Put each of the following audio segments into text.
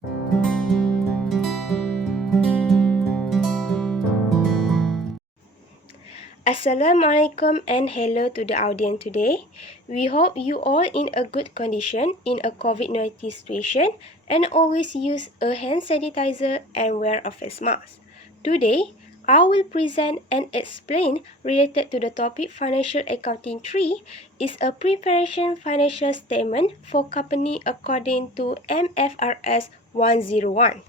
Assalamualaikum and hello to the audience today. We hope you all in a good condition in a COVID-19 situation and always use a hand sanitizer and wear a face mask. Today, I will present and explain related to the topic Financial Accounting 3 is a preparation financial statement for company according to MFRS 101.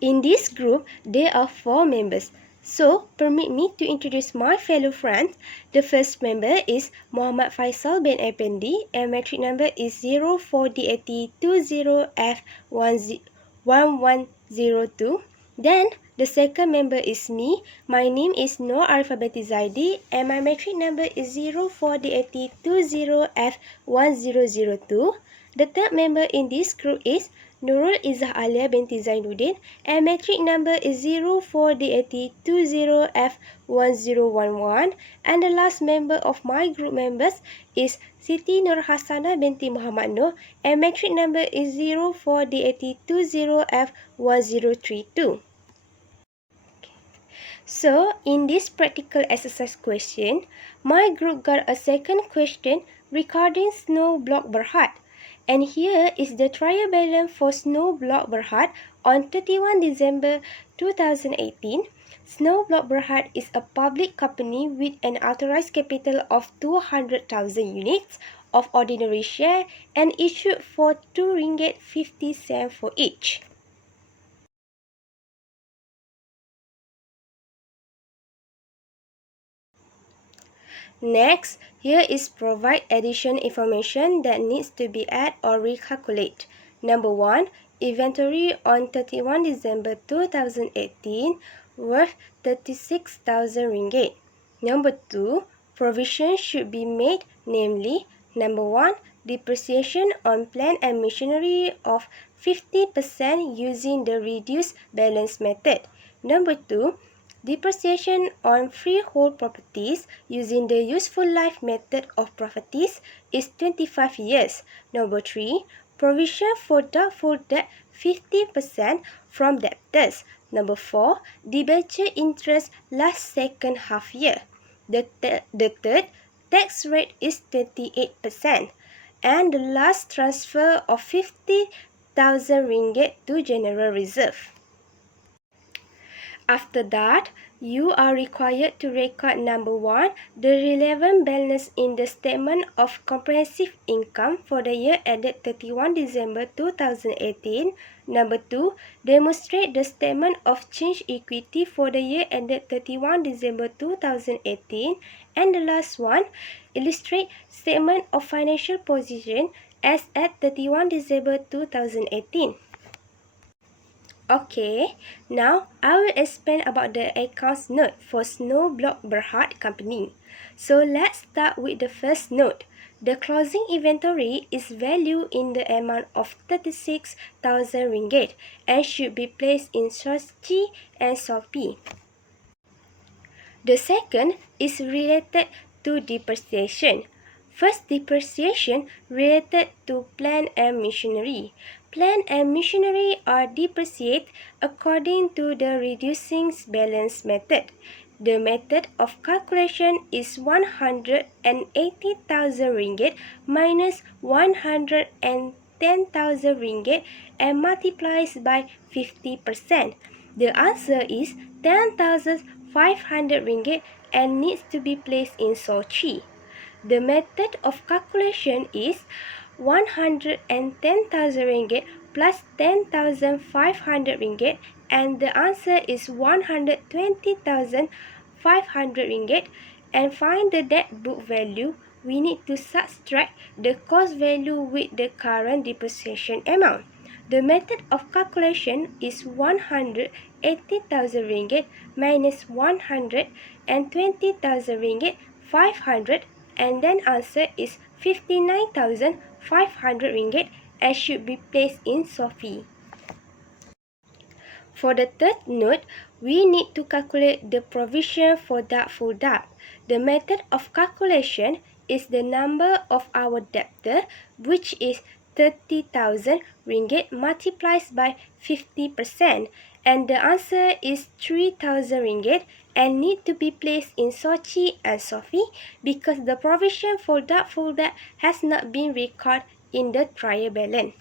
In this group, there are 4 members. So, permit me to introduce my fellow friends. The first member is Muhammad Faisal bin Effendi and metric number is 04DAT20F1102. Then, the second member is me. My name is Noor Arifabeti Zaidi and my metric number is 04DAT20F1002. The third member in this group is Nurul Izzah Alia binti Zainuddin and metric number is 04DAT20F1011 and the last member of my group members is Siti Nur Hasana binti Muhammad Noor and metric number is 04DAT20F1032. So, in this practical exercise question, my group got a second question regarding Snow Block Berhad. And here is the trial balance for Snow Block Berhad on 31 December 2018. Snow Block Berhad is a public company with an authorized capital of 200,000 units of ordinary share and issued for RM2.50 for each. Next, here is provide additional information that needs to be added or recalculate. Number 1, inventory on 31 December 2018 worth RM36,000. Number 2, provision should be made, namely, number 1, depreciation on plant and machinery of 50% using the reduced balance method. Number 2, depreciation on freehold properties using the useful life method of properties is 25 years. Number 3, provision for doubtful debt 50% from debtors. Number 4, debenture interest last second half year. The third, tax rate is 28%. And the last, transfer of RM50,000 to General Reserve. After that, you are required to record number 1, the relevant balance in the statement of comprehensive income for the year ended 31 December 2018. Number 2, demonstrate the statement of change equity for the year ended 31 December 2018. And the last one, illustrate statement of financial position as at 31 December 2018. Okay, now I will explain about the accounts note for Snow Block Berhad Company. So let's start with the first note. The closing inventory is valued in the amount of RM36,000 and should be placed in Sochi and Shopee. The second is related to depreciation. First, depreciation related to plant and machinery. Plant and machinery are depreciated according to the reducing balance method. The method of calculation is RM180,000 minus RM110,000 and multiplies by 50%. The answer is RM10,500 and needs to be placed in Sochi. The method of calculation is RM110,000 plus RM10,500 and the answer is RM120,500 and find the debt book value. We need to subtract the cost value with the current depreciation amount. The method of calculation is RM180,000 minus RM120,000 500 and then answer is RM59,500 and should be placed in Sophie. For the third note, we need to calculate the provision for doubtful debt. The method of calculation is the number of our debtor, which is 30,000 ringgit multiplies by 50%, and the answer is 3,000 ringgit and need to be placed in Sochi and Sophie because the provision for doubtful debt has not been recorded in the trial balance.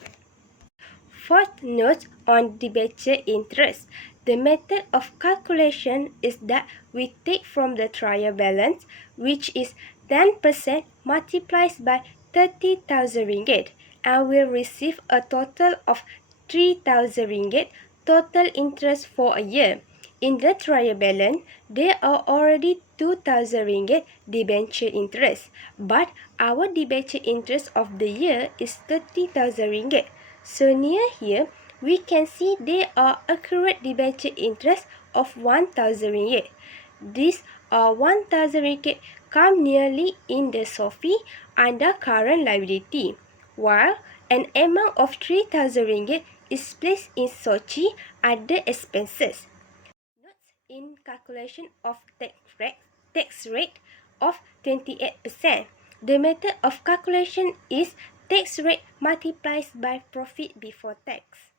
Fourth note on debenture interest. The method of calculation is that we take from the trial balance, which is 10% multiplied by 30,000 ringgit, and will receive a total of 3,000 ringgit total interest for a year. In the trial balance, there are already 2,000 ringgit debenture interest, but our debenture interest of the year is 30,000 ringgit. So near here, we can see there are accurate debenture interest of 1,000 ringgit. These 1,000 ringgit come nearly in the SOFI under current liability, while an amount of 3,000 ringgit is placed in Sochi under expenses. Notes in calculation of tax rate of 28%. The method of calculation is tax rate multiplies by profit before tax.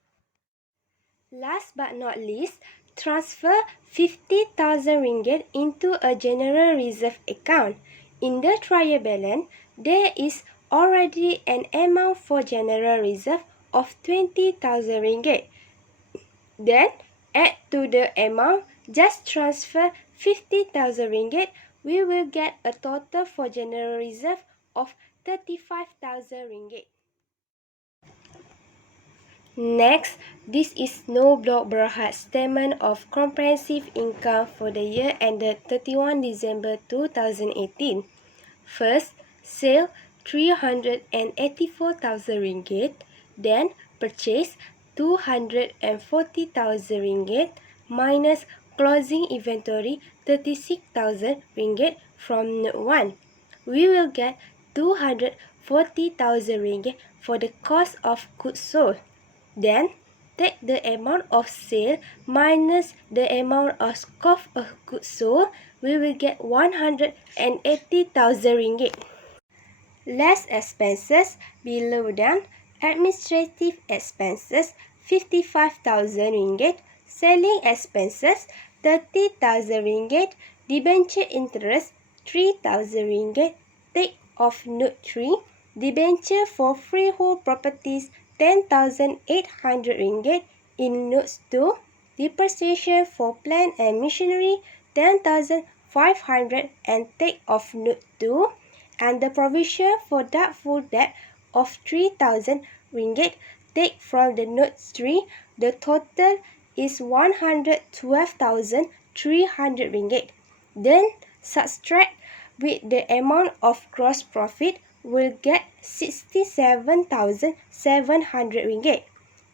Last but not least, transfer 50,000 ringgit into a general reserve account. In the trial balance, there is already an amount for general reserve of 20,000 ringgit. Then, add to the amount, just transfer 50,000 ringgit, we will get a total for general reserve of 35,000 ringgit. Next, this is No Block Berhad statement of comprehensive income for the year ended 31 December 2018. First, sale 384,000 ringgit, then purchase 240,000 ringgit minus closing inventory 36,000 ringgit from note 1. We will get 240,000 ringgit for the cost of goods sold. Then, take the amount of sale minus the amount of cost of goods sold, we will get 180,000 ringgit. Less expenses below them, administrative expenses 55,000 ringgit, selling expenses 30,000 ringgit, debenture interest 3,000 ringgit, take of note 3, debenture for freehold properties 10,800 ringgit in notes 2, depreciation for plant and machinery 10,500 and take of note 2, and the provision for doubtful debt of 3,000 ringgit take from the note 3, the total is 112,300 ringgit. Then subtract with the amount of gross profit will get 67,700 ringgit.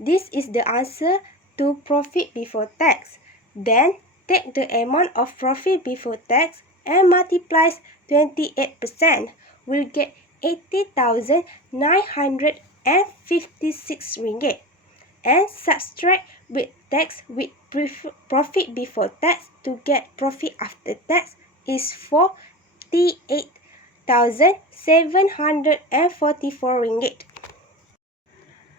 This is the answer to profit before tax. Then take the amount of profit before tax and multiplies 28%. Will get 80,956 ringgit. And subtract with tax with profit before tax to get profit after tax is 48,744 ringgit.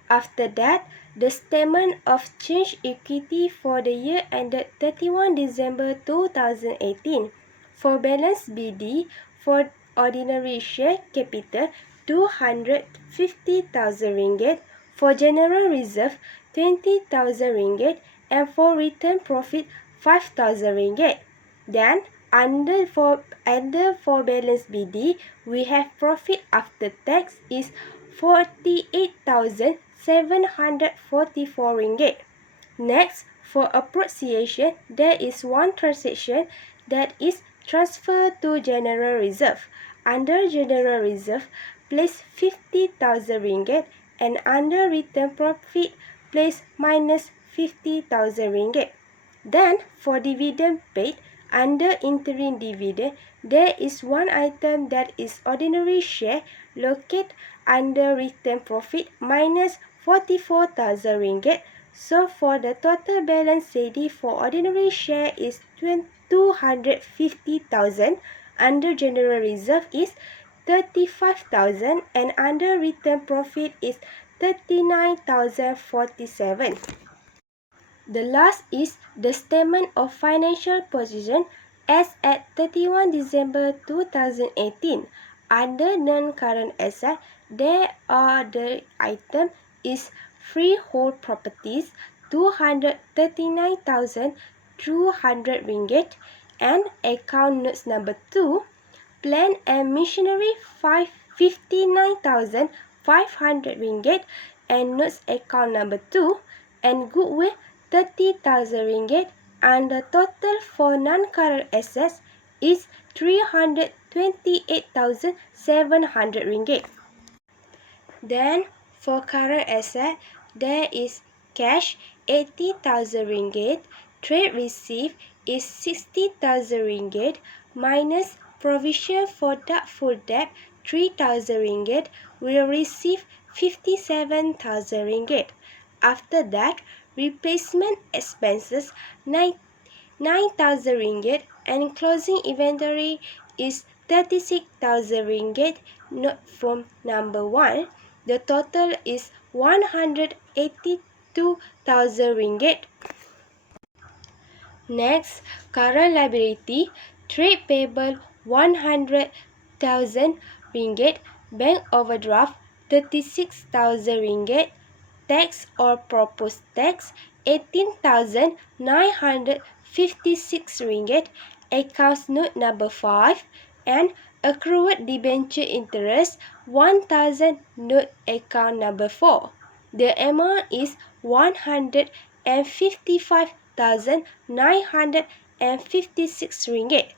After that, the statement of change equity for the year ended 31 December 2018. For balance BD, for ordinary share capital 250,000 ringgit, for general reserve 20,000 ringgit, and for return profit 5,000 ringgit. Then, under for balance BD, we have profit after tax is 48,744 ringgit. Next, for appreciation, there is one transaction that is transfer to general reserve. Under general reserve, place 50,000 ringgit, and under return profit, place minus 50,000 ringgit. Then, for dividend paid, under interim dividend, there is one item that is ordinary share located under return profit minus 44,000 ringgit. So for the total balance CD for ordinary share is 250,000, under general reserve is 35,000, and under return profit is 39,047. The last is the statement of financial position as at 31 December 2018. Under non-current asset, there are the item is freehold properties 239,200 ringgit and account notes number 2, plant and machinery 59,500 ringgit and notes account number 2, and goodwill 30,000 ringgit, and the total for non-current assets is 328,700 ringgit. Then for current asset, there is cash 80,000 ringgit, trade receipt is 60,000 ringgit, minus provision for doubtful debt 3,000 ringgit, will receive 57,000 ringgit. After that, replacement expenses 9,000 ringgit and closing inventory is 36,000 ringgit. Note from number 1, the total is 182,000 ringgit. Next, current liability, trade payable 100,000 ringgit, bank overdraft 36,000 ringgit, tax or proposed tax 18,956 ringgit, accounts note number 5, and accrued debenture interest 1,000, note account number 4. The amount is 155,956 ringgit,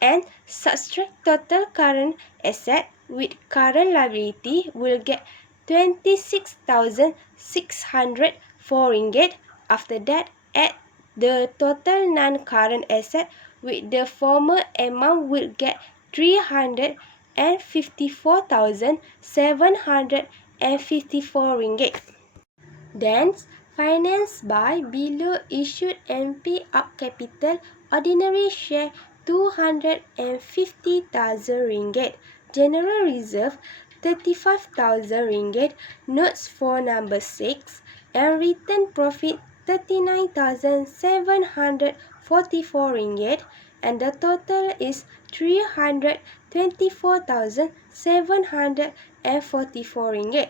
and subtract total current asset with current liability will get 26,604 ringgit. After that, add the total non-current asset with the former amount will get 354,754 ringgit. Then, financed by below issued and paid up capital ordinary share 250,000 ringgit, general reserve 35,000 ringgit, notes for number 6, and return profit 39,744 ringgit, and the total is 324,744 ringgit.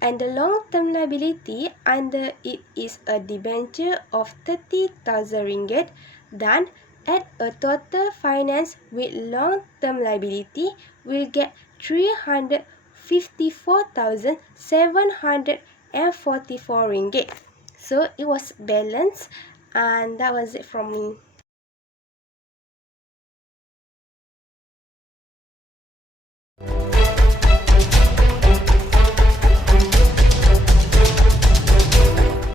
And the long-term liability under it is a debenture of 30,000 ringgit. Then, add a total finance with long-term liability will get 354,744 ringgit. So it was balanced, and that was it from me.